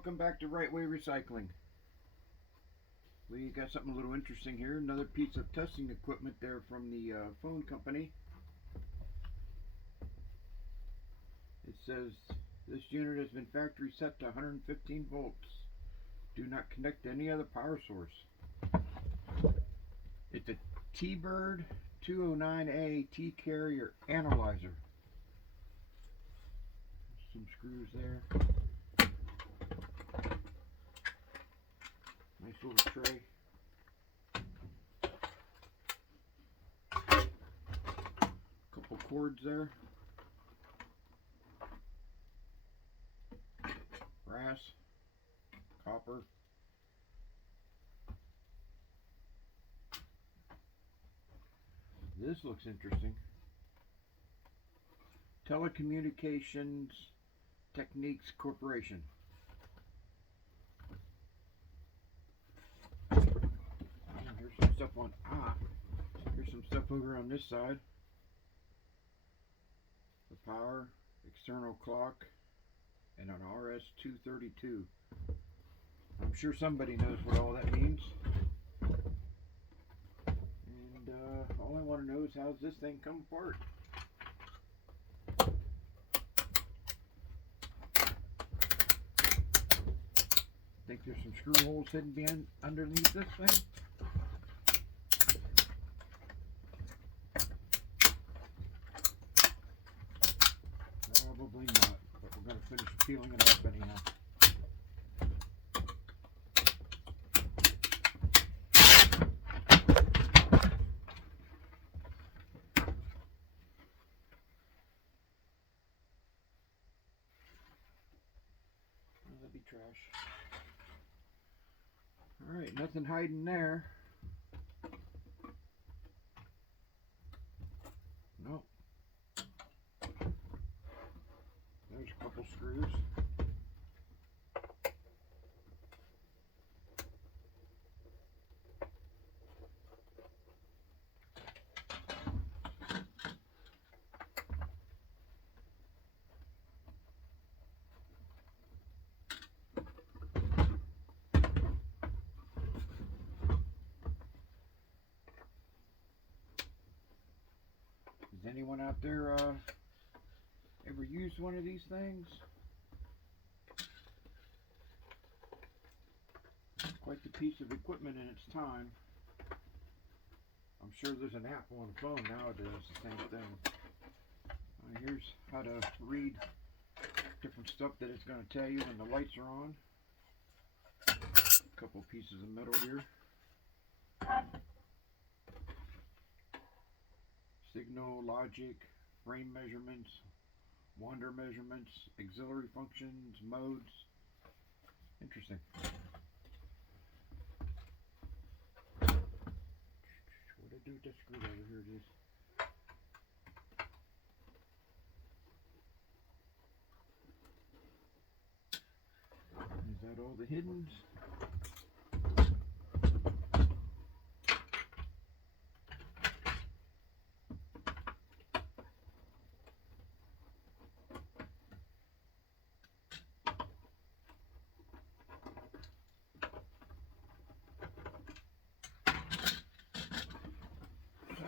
Welcome back to Right Way Recycling. We got something a little interesting here. Another piece of testing equipment there from the phone company. It says this unit has been factory set to 115 volts. Do not connect to any other power source. It's a Tberd 209A T-carrier analyzer. Some screws there. Nice little tray. Couple cords there. Brass, copper. This looks interesting. Telecommunications Techniques Corporation. Here's some stuff on here's some stuff over on this side. The power, external clock, and an RS-232. I'm sure somebody knows what all that means. And all I want to know is how's this thing come apart. I think there's some screw holes hidden underneath this thing. Probably not, but we're going to finish peeling it up anyhow. That'd be trash. Alright, nothing hiding there. Nope. There's a couple screws. Has anyone out there ever used one of these things? Quite the piece of equipment in its time. I'm sure there's an app on the phone nowadays, the same thing. Here's how to read different stuff that it's going to tell you when the lights are on. A couple pieces of metal here. Signal, logic, frame measurements, wander measurements, auxiliary functions, modes. Interesting. What did I do with that screwdriver? Here it is. Is that all the hiddens?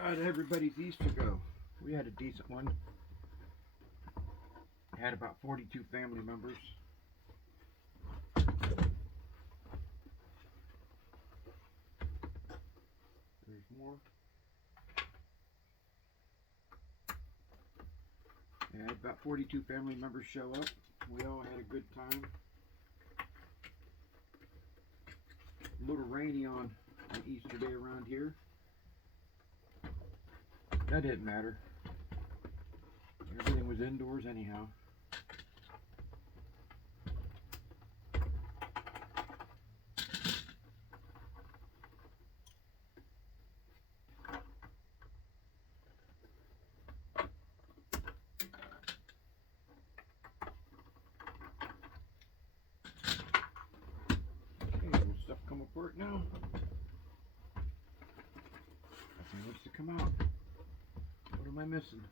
How'd everybody's Easter go? We had a decent one. I had about 42 family members. There's more. I had about 42 family members show up. We all had a good time. A little rainy on Easter Day around here. That didn't matter. Everything was indoors anyhow. Okay, will stuff come apart now? Nothing wants to come out. What am I missing?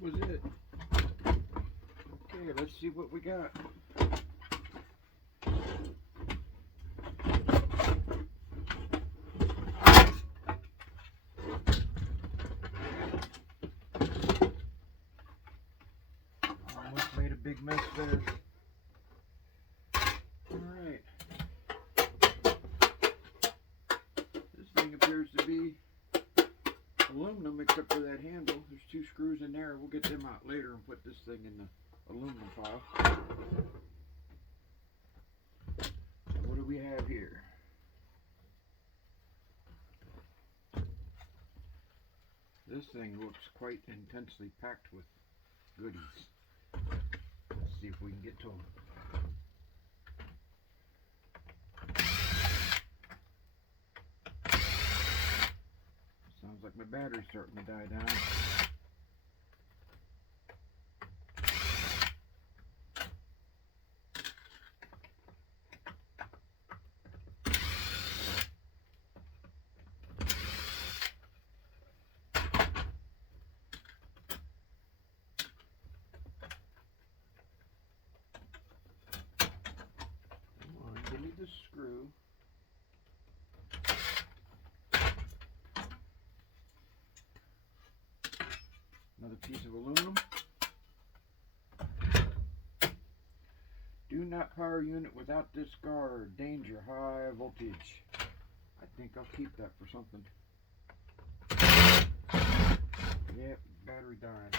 was it. Okay, let's see what we got. Almost made a big mess there. Alright. This thing appears to be aluminum except for that handle. There's 2 screws in there. We'll get them out later and put this thing in the aluminum pile. What do we have here? This thing looks quite intensely packed with goodies. Let's see if we can get to them. Sounds like my battery's starting to die down. Give me the screw. Another piece of aluminum. Do not power unit without this guard. Danger, high voltage. I think I'll keep that for something. Yep, battery died.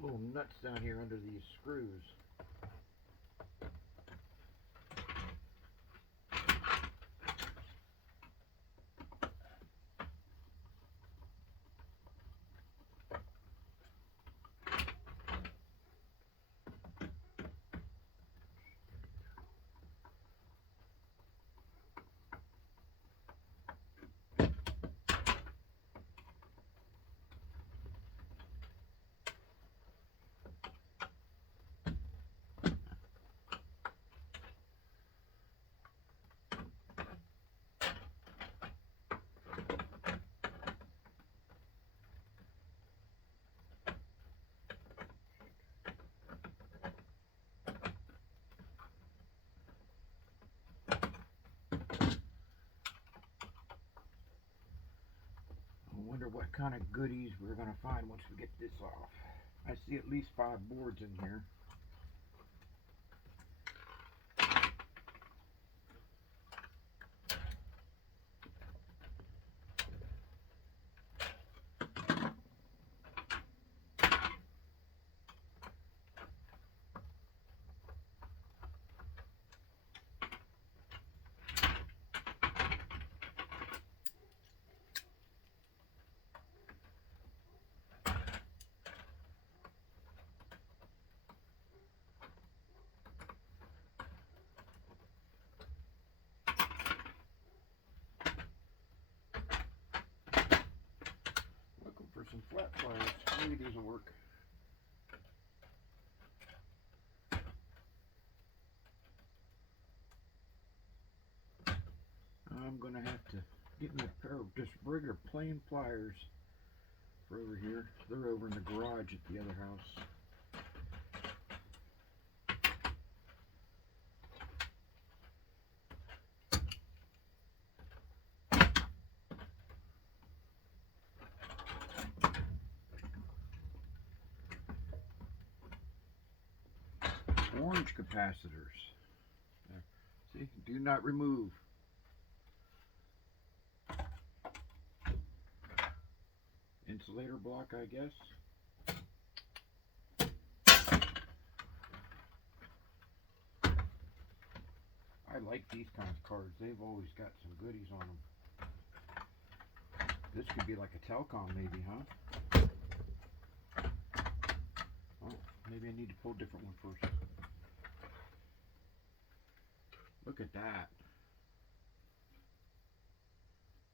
Little nuts down here under these screws. I wonder what kind of goodies we're going to find once we get this off. I see at least 5 boards in here. For some flat pliers, maybe these will work. I'm gonna have to get me a pair of just regular plain pliers for over here. They're over in the garage at the other house. Orange capacitors. There. See, do not remove. Insulator block, I guess. I like these kinds of cards. They've always got some goodies on them. This could be like a telecom maybe, huh? Oh, maybe I need to pull a different one first. Look at that.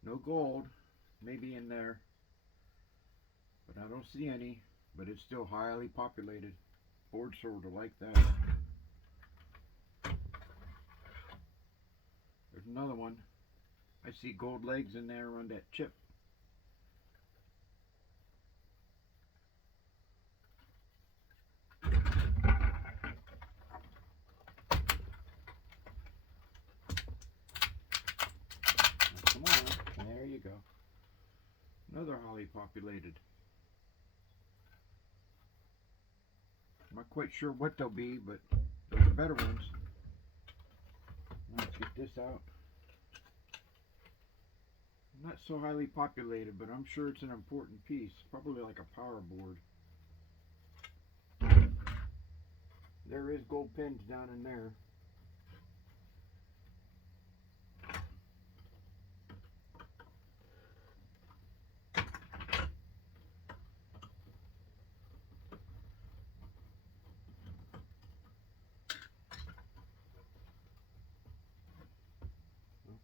No gold. Maybe in there. But I don't see any. But it's still highly populated. Board sort of like that. There's another one. I see gold legs in there on that chip. Come on. There you go. Another highly populated. I'm not quite sure what they'll be, but those are better ones. Let's get this out. Not so highly populated, but I'm sure it's an important piece. Probably like a power board. There is gold pins down in there.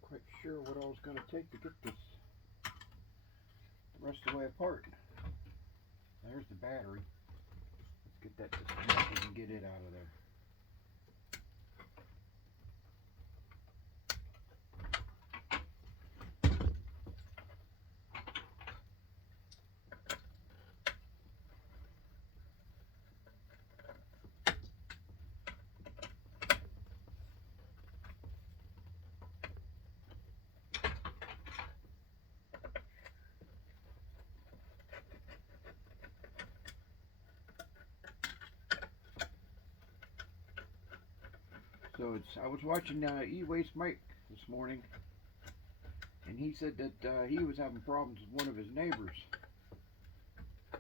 Quite sure what I was going to take to get this the rest of the way apart. There's the battery. Let's get that disconnected and get it out of there. So I was watching E-Waste Mike this morning, and he said that he was having problems with one of his neighbors.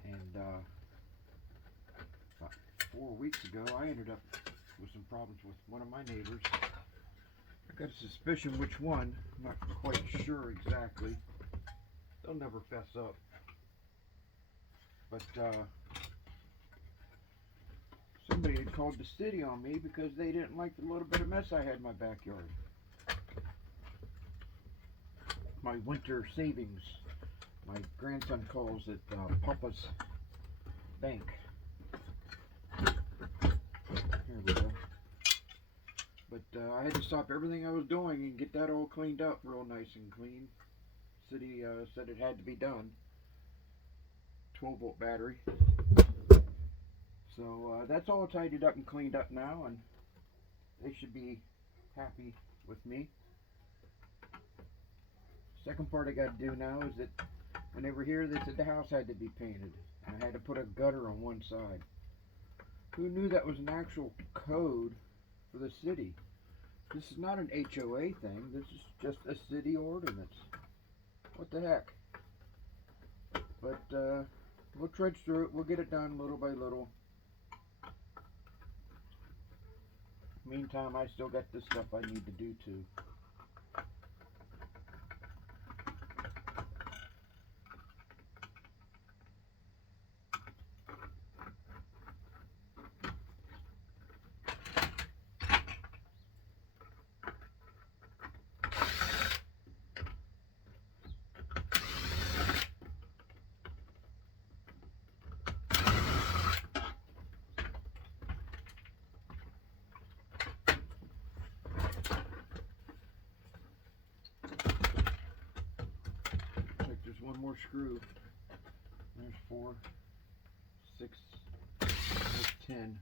And about 4 weeks ago, I ended up with some problems with one of my neighbors. I got a suspicion which one. I'm not quite sure exactly. They'll never fess up. But somebody had called the city on me because they didn't like the little bit of mess I had in my backyard. My winter savings. My grandson calls it Papa's Bank. Here we go. But I had to stop everything I was doing and get that all cleaned up real nice and clean. City said it had to be done. 12-volt battery. So that's all tidied up and cleaned up now, and they should be happy with me. Second part I got to do now is that when they were here, they said the house had to be painted. And I had to put a gutter on one side. Who knew that was an actual code for the city? This is not an HOA thing. This is just a city ordinance. What the heck? But we'll trudge through it. We'll get it done little by little. Meantime, I still got this stuff I need to do too. One more screw. There's 4, 6, there's 10.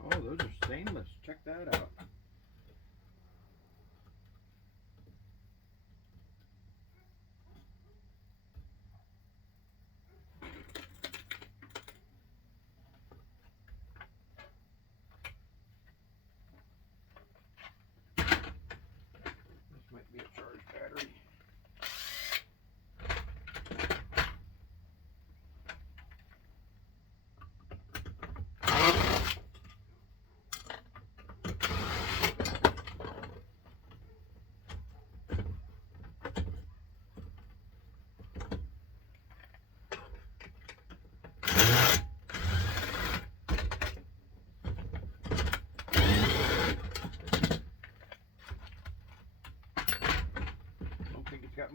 Oh, those are stainless. Check that out. Might be a charged battery.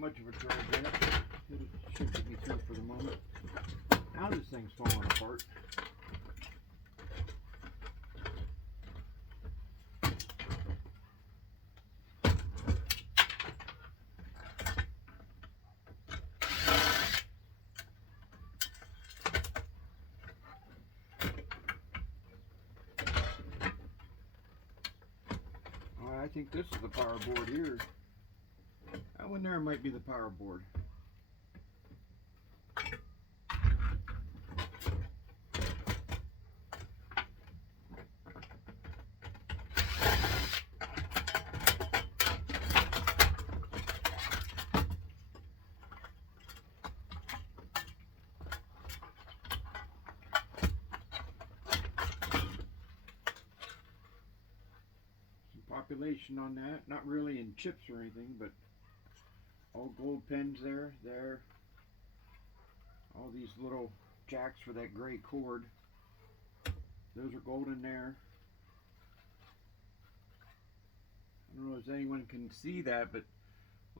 much of a drag in it. It should get me through for the moment. Now this thing's falling apart. I think this is the power board here. That one there might be the power board. Population on that, not really in chips or anything, but all gold pins there, all these little jacks for that gray cord, those are gold in there. I don't know if anyone can see that, but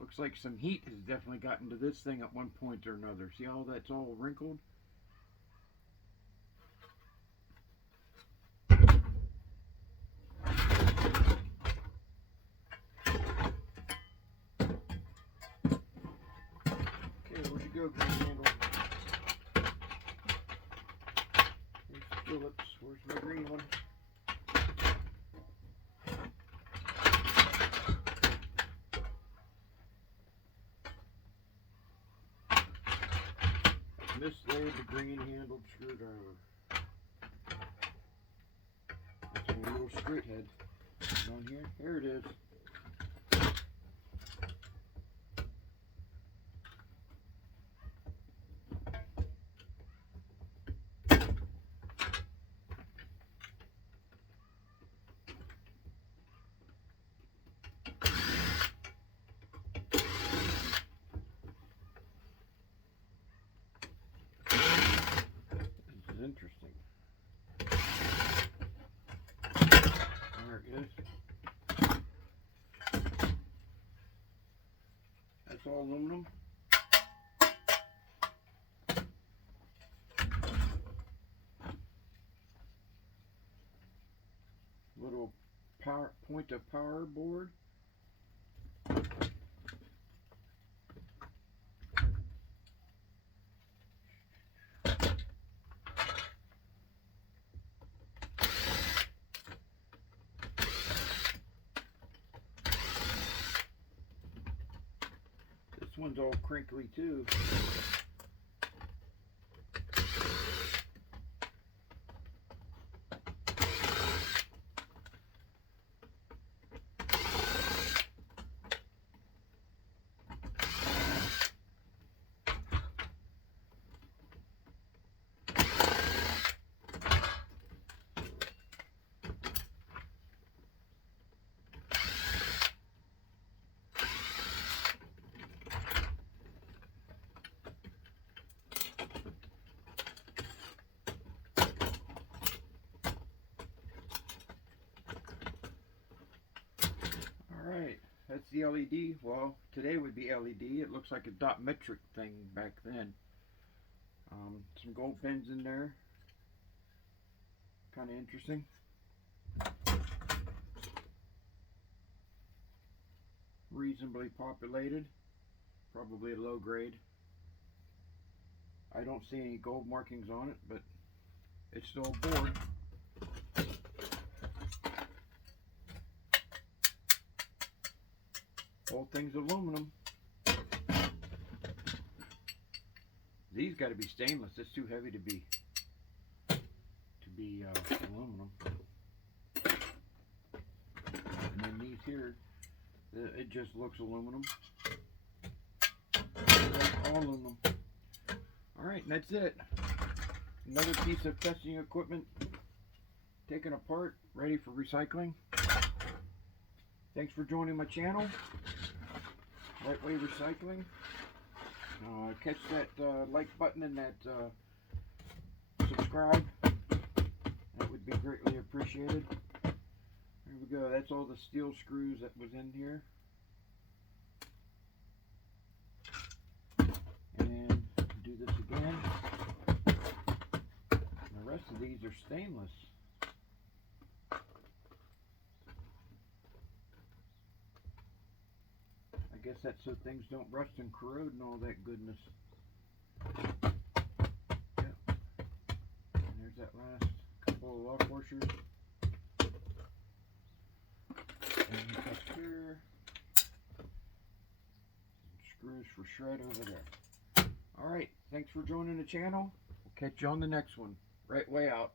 looks like some heat has definitely gotten to this thing at one point or another. See how that's all wrinkled? Where'd you go, green handle? Here's the Phillips. Where's my green one? I mislaid the green handled screwdriver. That's my little straight head. On here. Here it is. Interesting. There it is. That's all aluminum. Little point of power board. This one's all crinkly too. Alright, that's the LED. Well, today would be LED. It looks like a dot metric thing back then. Some gold pins in there. Kind of interesting. Reasonably populated. Probably a low grade. I don't see any gold markings on it, but it's still a board. Whole thing's aluminum. These got to be stainless. It's too heavy to be aluminum. And then these here, it just looks aluminum. All aluminum. All right, and that's it. Another piece of testing equipment taken apart, ready for recycling. Thanks for joining my channel, Lightweight Recycling. Catch that like button and that subscribe. That would be greatly appreciated. Here we go. That's all the steel screws that was in here. this again. And the rest of these are stainless. I guess that's so things don't rust and corrode and all that goodness. Yep. And there's that last couple of lock washers. And up here. Screws for shred over there. Alright, thanks for joining the channel. We'll catch you on the next one. Right way out.